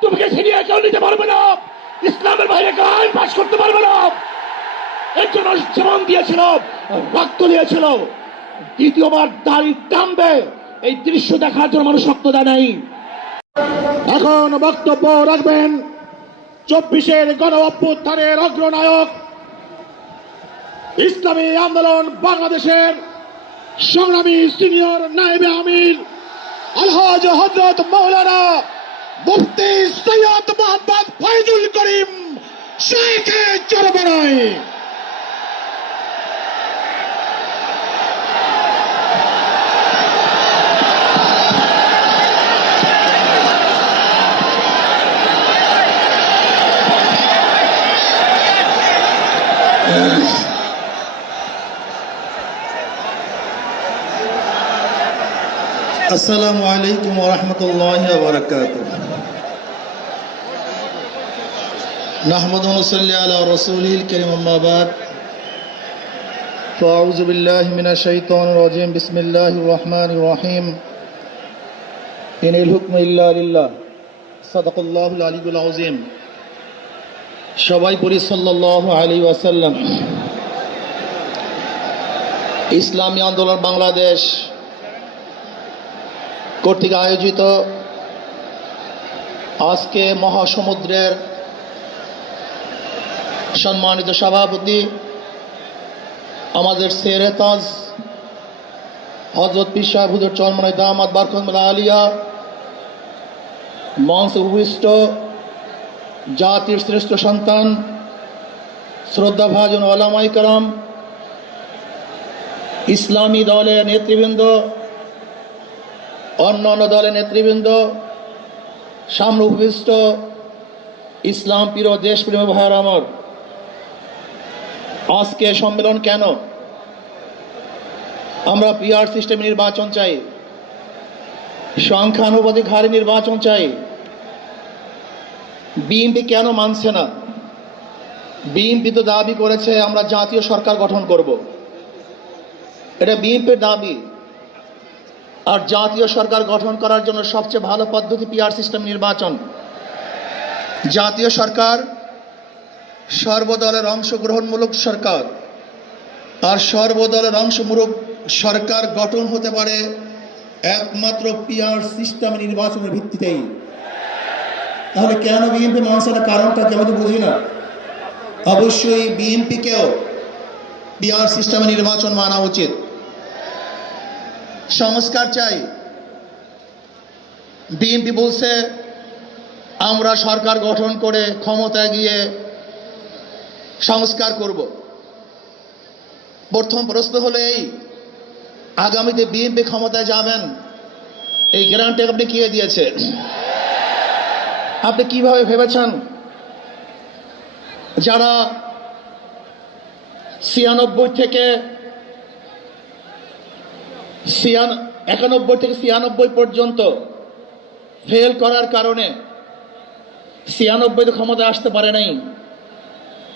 টুপিকে ছিনিয়ে কেউ নিতে পারবে না। ইসলামের বাইরে আইন পাশ করতে পারবে না। এর জন্য জীবন দিয়েছিল, রক্ত দিয়েছিল দ্বিতীয়বার দাড়ি টানবে। এই দৃশ্য দেখার জন্য মানুষ রক্ত দেয় নাই। এখন বক্তব্য রাখবেন চব্বিশের গণ অভ্যুত্থানের অগ্রনায়ক। ইসলামী আন্দোলন বাংলাদেশের সংগ্রামী সিনিয়র নায়েবে আমির আলহাজ হজরত মৌলানা مفتي سيد محمد فايز الكريم شيخ جربراي السلام عليكم ورحمة الله وبركاته نحمد ونصلي على رسوله الكريم أما بعد فأعوذ بالله من الشيطان الرجيم بسم الله الرحمن الرحيم إن الحكم إلا لله صدق الله العلي العظيم সবাই পড়ি সাল্লাল্লাহু আলাইহি ওয়াসাল্লাম ইসলামী আন্দোলন বাংলাদেশ কর্তৃক আয়োজিত আজকে মহাসমুদ্রের সম্মানিত সভাপতি, আমাদের সেরেতাজ হজরত পিসা হুজুর চরমনাই দামাদ বারকমলা আলিয়া, মঞ্চ জাতির শ্রেষ্ঠ সন্তান, শ্রদ্ধা ভাজন ওলামাই কালাম ইসলামী দলের নেতৃবৃন্দ অন্য অন্য দলের নেতৃবৃন্দ, সামনে ইসলাম প্রিয় দেশপ্রেম ভাইয়ার আমার আজকে সম্মেলন কেন? আমরা পিআর সিস্টেম নির্বাচন চাই। সংখ্যানুপাতিক হারে নির্বাচন চাই। বিএনপি কেন মানছে না? বিএনপি তো দাবি করেছে আমরা জাতীয় সরকার গঠন করব। এটা বিএনপির দাবি। আর জাতীয় সরকার গঠন করার জন্য সবচেয়ে ভালো পদ্ধতি পিআর সিস্টেম নির্বাচন। জাতীয় সরকার সর্বদলের অংশগ্রহণমূলক সরকার। আর সর্বদলের অংশমূলক সরকার গঠন হতে পারে একমাত্র পিআর সিস্টেম নির্বাচনের ভিত্তিতেই। তাহলে কেন বিএনপি মানসের কারণটা কি আমি বুঝি না। অবশ্যই বিএনপিকেও পিআর সিস্টেমে নির্বাচন মানা উচিত। সংস্কার চাই। বিএনপি বলছে, আমরা সরকার গঠন করে ক্ষমতায় গিয়ে সংস্কার করব। প্রথম প্রশ্ন হলো এই, আগামীতে বিএনপি ক্ষমতায় যাবেন, এই গ্যারান্টি আপনি কে দিয়েছে আপনি কীভাবে ভেবেছেন? যারা ছিয়ানব্বই থেকে একানব্বই থেকে ছিয়ানব্বই পর্যন্ত ফেল করার কারণে ছিয়ানব্বইতে ক্ষমতা আসতে পারে নাই।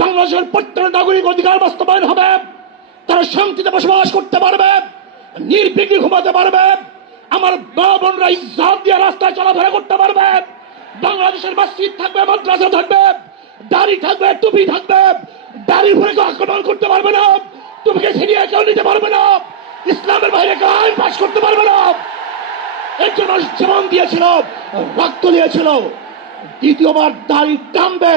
বাংলাদেশের প্রত্যেক নাগরিক অধিকার বাস্তবায়ন হবে। তারা শান্তিতে বসবাস করতে পারবে, নির্বিঘ্নে ঘুমাতে পারবে। আমার মা বোনরা ইজ্জত দিয়ে রাস্তায় চলাফেরা করতে পারবে। বাংলাদেশের মসজিদ থাকবে, মাদ্রাসা থাকবে, দাড়ি থাকবে, টুপি থাকবে। দাড়ি ভরে কেউ আক্রমণ করতে পারবে না, টুপিকে ছিনিয়ে কেউ নিতে পারবে না। ইসলামের বাইরে কেউ পাশ করতে পারবে না। মানুষ জীবন দিয়েছিল, রক্ত দিয়েছিল। দ্বিতীয়বার দাড়ি টানবে।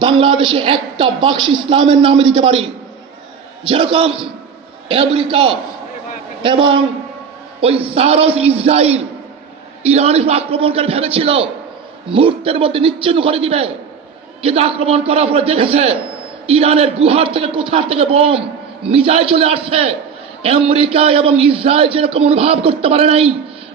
বাংলাদেশে একটা বাক্স ইসলামের নামে দিতে পারি। যেরকম আমেরিকা এবং ওই সারস ইসরায়েল উপর আক্রমণ করে ভেবেছিল, মুহূর্তের মধ্যে নিচ্ছিন্ন করে দিবে। কিন্তু আক্রমণ করার পরে দেখেছে, ইরানের গুহার থেকে কোথার থেকে বোম, মিজাইল চলে আসছে। আমেরিকা এবং ইসরায়েল যেরকম অনুভব করতে পারে নাই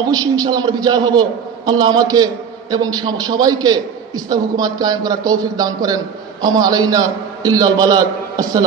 অবশ্যই ইনশাল্লাহ আমরা বিচার হব। আল্লাহ আমাকে এবং সবাইকে ইসলাম হুকুমাত কায়েম করার তৌফিক দান করেন। আমা আলাইনা ইল্লাল বালাক আসসালাম